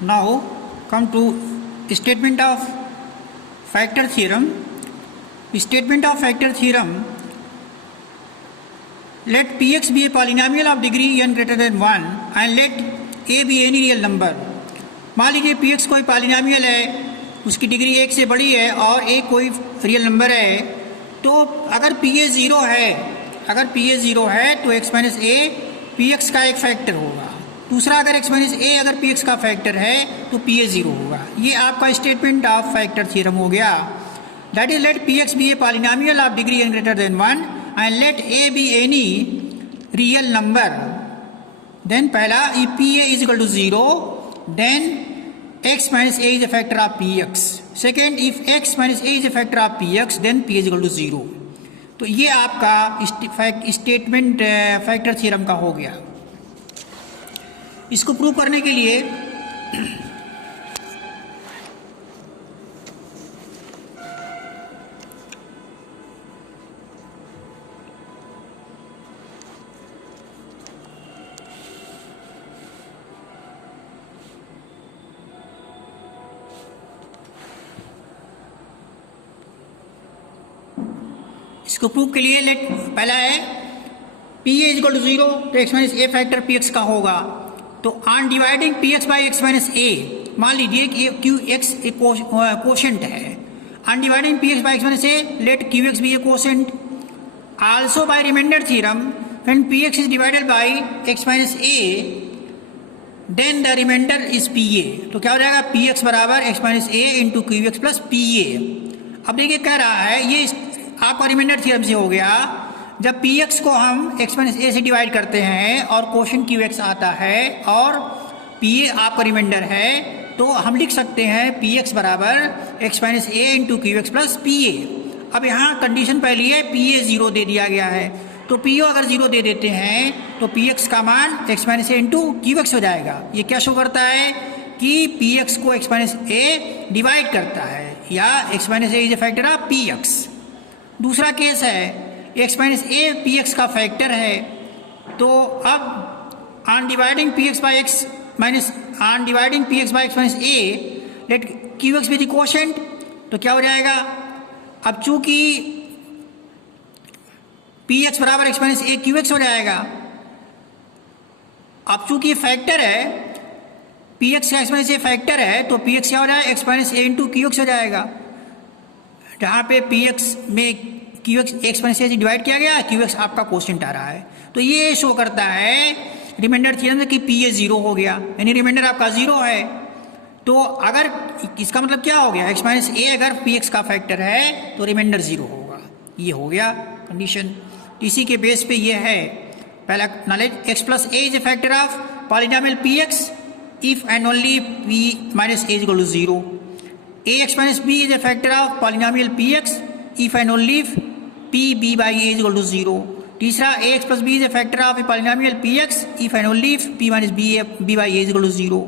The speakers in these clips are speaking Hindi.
Now come to statement of factor theorem. Statement of factor theorem: let px be a polynomial of degree n greater than 1 and let a be any real number. मान लीजिए px कोई पॉलिनॉमियल है, उसकी डिग्री 1 से बड़ी है और a कोई रियल नंबर है, तो अगर pa 0 है तो x माइनस a px का एक फैक्टर होगा। दूसरा, अगर x माइनस a अगर px का फैक्टर है तो pa 0 होगा। ये आपका स्टेटमेंट ऑफ फैक्टर थ्योरम हो गया। That is let px be a polynomial of degree n greater than 1 and let a be any real number. Then पहला, if pa is equal to 0 then x minus a is a factor of px. Second, if x minus a is a factor of px then p is equal to 0. तो ये आपका स्टेटमेंट फैक्टर थ्योरम का हो गया। इसको प्रूव करने के लिए लेट पहला है p इज इक्वल टू 0 तो x minus a factor px का होगा। तो on dividing px by x minus a, मान लीजिए कि qx एक कोशेंट है। On dividing px by x minus a let qx be a quotient. Also by remainder theorem when px is divided by x minus a then the remainder is pa। तो क्या हो जाएगा, px बराबर x minus a into qx plus pa। अब देखिए कह रहा है, ये आपका रिमाइंडर थ्योरम से हो गया। जब px को हम x माइनस ए से डिवाइड करते हैं और क्वोशिएंट qx आता है और pa आपका रिमाइंडर है, तो हम लिख सकते हैं px बराबर x minus a into qx plus pa। अब यहाँ कंडीशन पहली है pa 0 दे दिया गया है, तो po अगर 0 दे देते हैं तो px का मान x minus a into qx हो जाएगा। ये क्या शो करता है कि px को x माइनस ए डिवाइड करता है, या x minus a is a factor of px। दूसरा केस है x माइनस ए px का फैक्टर है, तो अब on dividing px by x minus a let qx be the quotient. तो क्या हो जाएगा, अब चूंकि px बराबर x माइनस ए qx हो जाएगा। अब चूंकि फैक्टर है, px का x माइनस ए फैक्टर है, तो px क्या हो जाएगा, x minus a into qx हो जाएगा। जहाँ पे px में qx x माइनस ए से डिवाइड किया गया, qx आपका क्वोशिएंट आ रहा है। तो ये शो करता है रिमाइंडर थ्योरम कि pa 0 हो गया, यानी रिमाइंडर आपका 0 है। तो अगर इसका मतलब क्या हो गया, x माइनस ए अगर px का फैक्टर है तो रिमाइंडर 0 होगा। ये हो गया कंडीशन। इसी के बेस पे ये है पहला knowledge, x plus a is a factor of polynomial px if and only p minus a is equal to 0। ax minus b is a factor of polynomial px if and only if p by a is equal to 0. तीसरा, ax plus b is a factor of a polynomial px if and only if p minus b by a is equal to 0.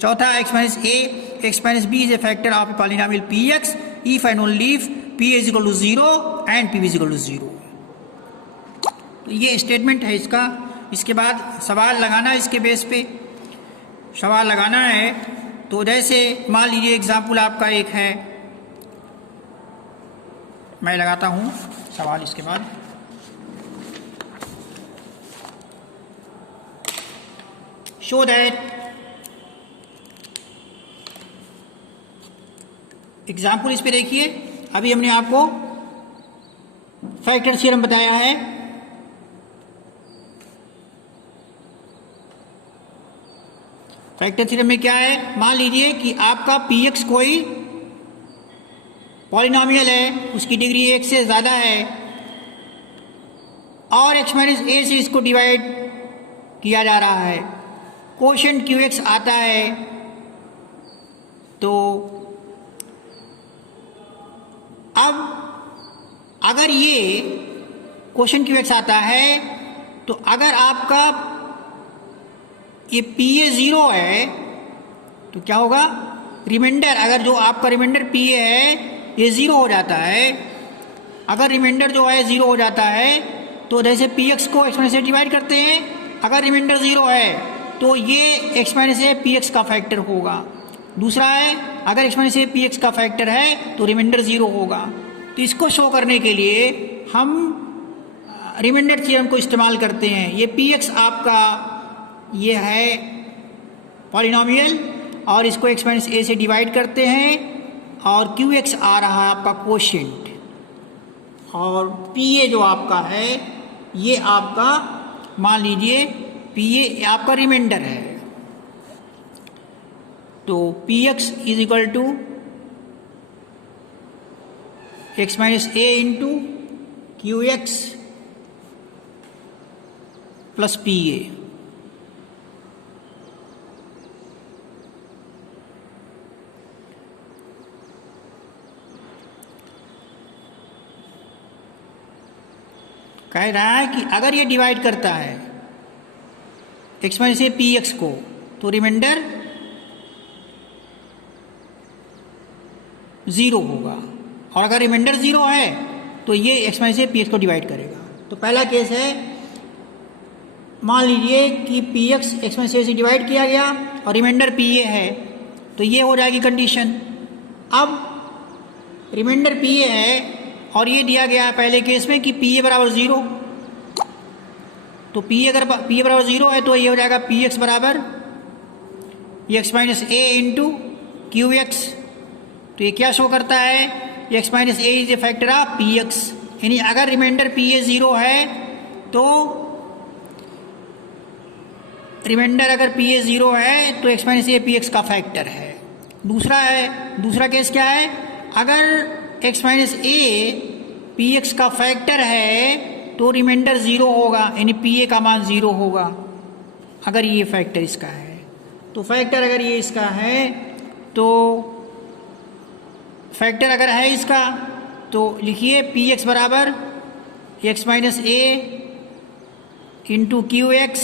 चौथा, x minus b is a factor of a polynomial px if and only if p is equal to 0 and p is equal to 0. तो ये स्टेटमेंट है इसका। इसके बाद सवाल लगाना, इसके बेस पे सवाल लगाना है। तो जैसे मान लीजिए एग्जाम्पल आपका एक है, मैं लगाता हूँ सवाल इसके बाद। शो दैट एग्जाम्पल इस पे देखिए, अभी हमने आपको फैक्टर थ्योरम बताया है। फैक्टर थ्योरम में क्या है, मान लीजिए कि आपका px कोई पॉलिनॉमियल है, उसकी डिग्री 1 से ज़्यादा है और x माइनस ए से इसको डिवाइड किया जा रहा है, क्वोशिएंट qx आता है। तो अब अगर ये क्वोशिएंट qx आता है, तो अगर आपका ये pa 0 है तो क्या होगा, रिमाइंडर, अगर जो आपका रिमाइंडर pa है ये 0 हो जाता है। अगर रिमाइंडर जो है 0 हो जाता है तो जैसे px को x माइनस से डिवाइड करते हैं, अगर रिमाइंडर 0 है तो ये x माइनस ए px का फैक्टर होगा। दूसरा है अगर x minus a p x का फैक्टर है तो रिमाइंडर 0 होगा। तो इसको शो करने के लिए हम रिमाइंडर थ्योरम को इस्तेमाल करते हैं। ये पी एक्स आपका ये है पॉलिनोमियल और इसको एक्स माइनस ए से डिवाइड करते हैं और क्यू एक्स आ रहा है आपका कोशेंट और पी ए जो आपका है ये आपका मान लीजिए पी ए आपका रिमाइंडर है। तो p x is equal to x minus a into q x plus p a. कह रहा है कि अगर ये डिवाइड करता है x minus a p x को तो रिमाइंडर 0 होगा और अगर रिमाइंडर 0 है तो ये x minus a p x को डिवाइड करेगा। तो पहला केस है मान लीजिए कि P x x minus a से डिवाइड किया गया और रिमाइंडर पी ए है तो ये हो जाएगी कंडीशन। अब रिमाइंडर पी ए है और ये दिया गया है पहले केस में कि पी ए बराबर 0। तो पी ए अगर पी ए बराबर 0 है तो ये हो जाएगा पी एक्स बराबर x minus a into q x. तो ये क्या शो करता है x minus a is a factor of P x, यानी अगर रिमाइंडर पी ए 0 है तो रिमाइंडर अगर पी ए 0 है तो x minus a p x का फैक्टर है। दूसरा केस क्या है, अगर x minus a p x का फैक्टर है तो रिमाइंडर 0 होगा, यानी पी ए का मान 0 होगा अगर ये फैक्टर इसका है। तो फैक्टर अगर ये इसका है तो फैक्टर अगर है इसका तो लिखिए पी एक्स बराबर x minus a into q x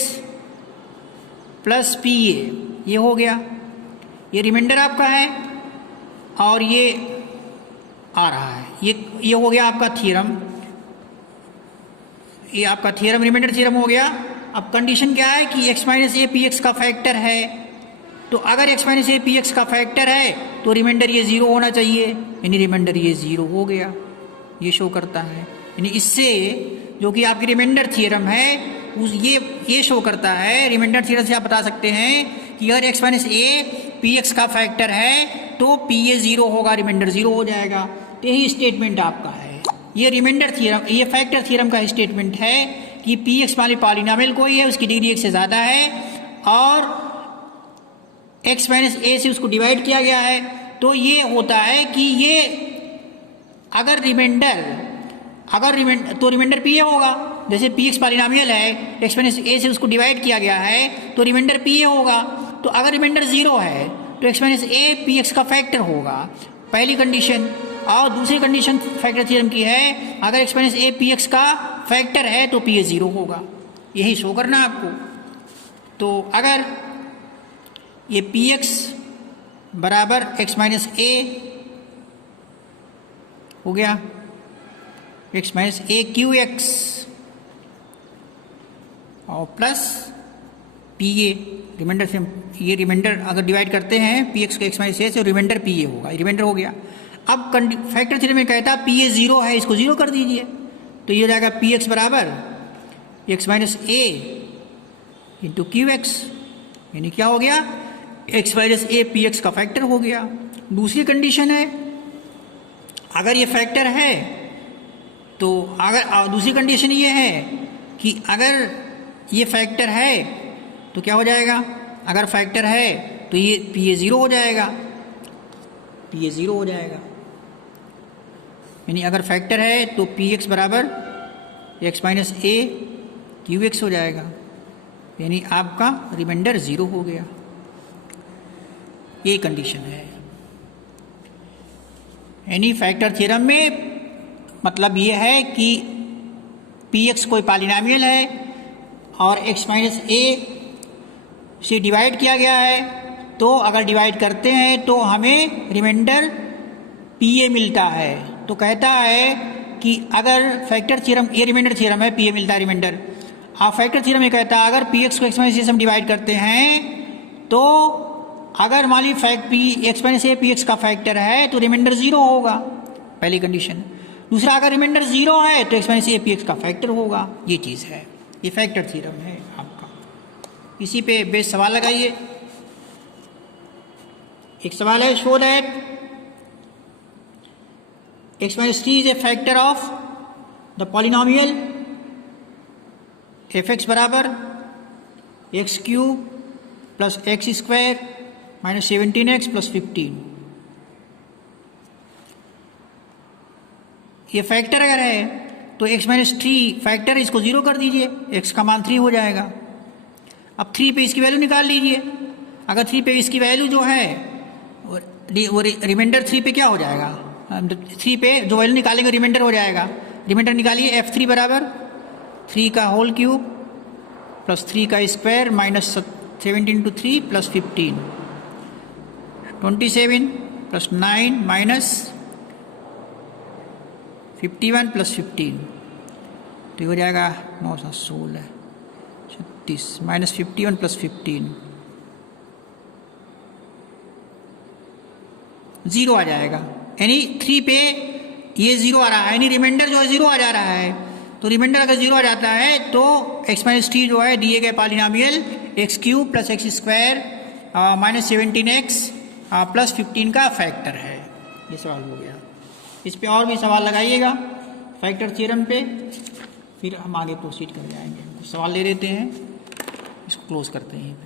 plus p ए, ये हो गया, ये रिमाइंडर आपका है और ये आ रहा है, ये हो गया आपका थ्योरम, ये आपका थ्योरम रिमाइंडर थ्योरम हो गया। अब कंडीशन क्या है कि x minus a p x का फैक्टर है, तो अगर x minus a p x का फैक्टर है तो रिमाइंडर ये 0 होना चाहिए, यानी रिमाइंडर ये 0 हो गया, ये शो करता है। यानी इससे जो कि आपकी रिमाइंडर थ्योरम है उस ये शो करता है, रिमाइंडर थ्योरम से आप बता सकते हैं कि अगर x minus a p x का फैक्टर है तो पी ए 0 होगा, रिमाइंडर 0 हो जाएगा। तो यही स्टेटमेंट आपका है, ये रिमाइंडर थ्योरम, ये फैक्टर थ्योरम का स्टेटमेंट है कि पी एक्स वाली पॉलिनोमियल कोई है उसकी डिग्री 1 से ज़्यादा है और एक्स माइनस ए से उसको डिवाइड किया गया है, तो ये होता है कि ये अगर रिमाइंडर पी ए होगा, जैसे पी एक्स पॉलिनोमियल है, एक्स माइनस ए से उसको डिवाइड किया गया है तो रिमाइंडर पी ए होगा। तो अगर रिमाइंडर 0 है तो x minus a p x का फैक्टर होगा, पहली कंडीशन। और दूसरी कंडीशन फैक्टर थ्योरम की है, अगर x minus a p x का फैक्टर है तो पी ए 0 होगा, यही शो करना आपको। तो अगर ये पी एक्स बराबर एक्स माइनस ए हो गया, एक्स माइनस ए क्यू एक्स और प्लस पी ए, रिमाइंडर से ये रिमाइंडर अगर डिवाइड करते हैं पी एक्स को एक्स माइनस ए से, रिमाइंडर पी ए होगा, रिमाइंडर हो गया। अब फैक्टर थ्योरम में कहता है पी ए 0 है, इसको 0 कर दीजिए, तो ये हो जाएगा पी एक्स बराबर x minus a into q x, यानी क्या हो गया, x minus a p x का फैक्टर हो गया। दूसरी कंडीशन है, अगर ये फैक्टर है तो अगर दूसरी कंडीशन ये है कि अगर ये फैक्टर है तो क्या हो जाएगा, अगर फैक्टर है तो ये पी ए 0 हो जाएगा, पी ए 0 हो जाएगा, यानी अगर फैक्टर है तो पी एक्स बराबर एक्स माइनस ए क्यू एक्स हो जाएगा, यानी आपका रिमाइंडर 0 हो गया, ये कंडीशन है। यानी फैक्टर थ्योरम में मतलब ये है कि पी एक्स कोई पॉलिनोमियल है और एक्स माइनस ए से डिवाइड किया गया है, तो अगर डिवाइड करते हैं तो हमें रिमाइंडर पी ए मिलता है। तो कहता है कि अगर फैक्टर थ्योरम, ये रिमाइंडर थ्योरम है, पी ए मिलता है रिमाइंडर। आप फैक्टर थ्योरम में कहता है अगर पी एक्स को एक्स माइनस ए से हम डिवाइड करते हैं तो अगर मान ली fact p x minus a p x का फैक्टर है तो रिमाइंडर 0 होगा, पहली कंडीशन। दूसरा, अगर रिमाइंडर 0 है तो x minus a p x का फैक्टर होगा। ये चीज़ है, ये फैक्टर थ्योरम है आपका। इसी पे बेस सवाल लगाइए। एक सवाल है, show that x minus t is a factor of the polynomial f x बराबर x cube plus x square minus 17x plus 15। ये फैक्टर अगर है तो x माइनस 3 फैक्टर, इसको 0 कर दीजिए, x का मान 3 हो जाएगा। अब 3 पे इसकी वैल्यू निकाल लीजिए। अगर 3 पे इसकी वैल्यू जो है वो रिमाइंडर 3 पे क्या हो जाएगा, 3 पे जो वैल्यू निकालेंगे रिमाइंडर हो जाएगा। रिमाइंडर निकालिए, f3 बराबर 3 का होल क्यूब प्लस 3 का square minus 17 into 3 plus 15, 27 plus 9 minus 51 plus 15, तो ये हो जाएगा 9 7 16 36 माइनस 51 प्लस 15, 0 आ जाएगा। यानी 3 पे ये 0 आ रहा है, यानी रिमाइंडर जो है 0 आ जा रहा है। तो रिमाइंडर अगर 0 आ जाता है तो एक्स माइनस टी जो है दिए गए polynomial x cube plus x square minus 17x plus 15 का फैक्टर है। ये सवाल हो गया। इस पे और भी सवाल लगाइएगा फैक्टर थ्योरम पे, फिर हम आगे प्रोसीड कर जाएंगे। कुछ सवाल ले लेते हैं, इसको क्लोज करते हैं।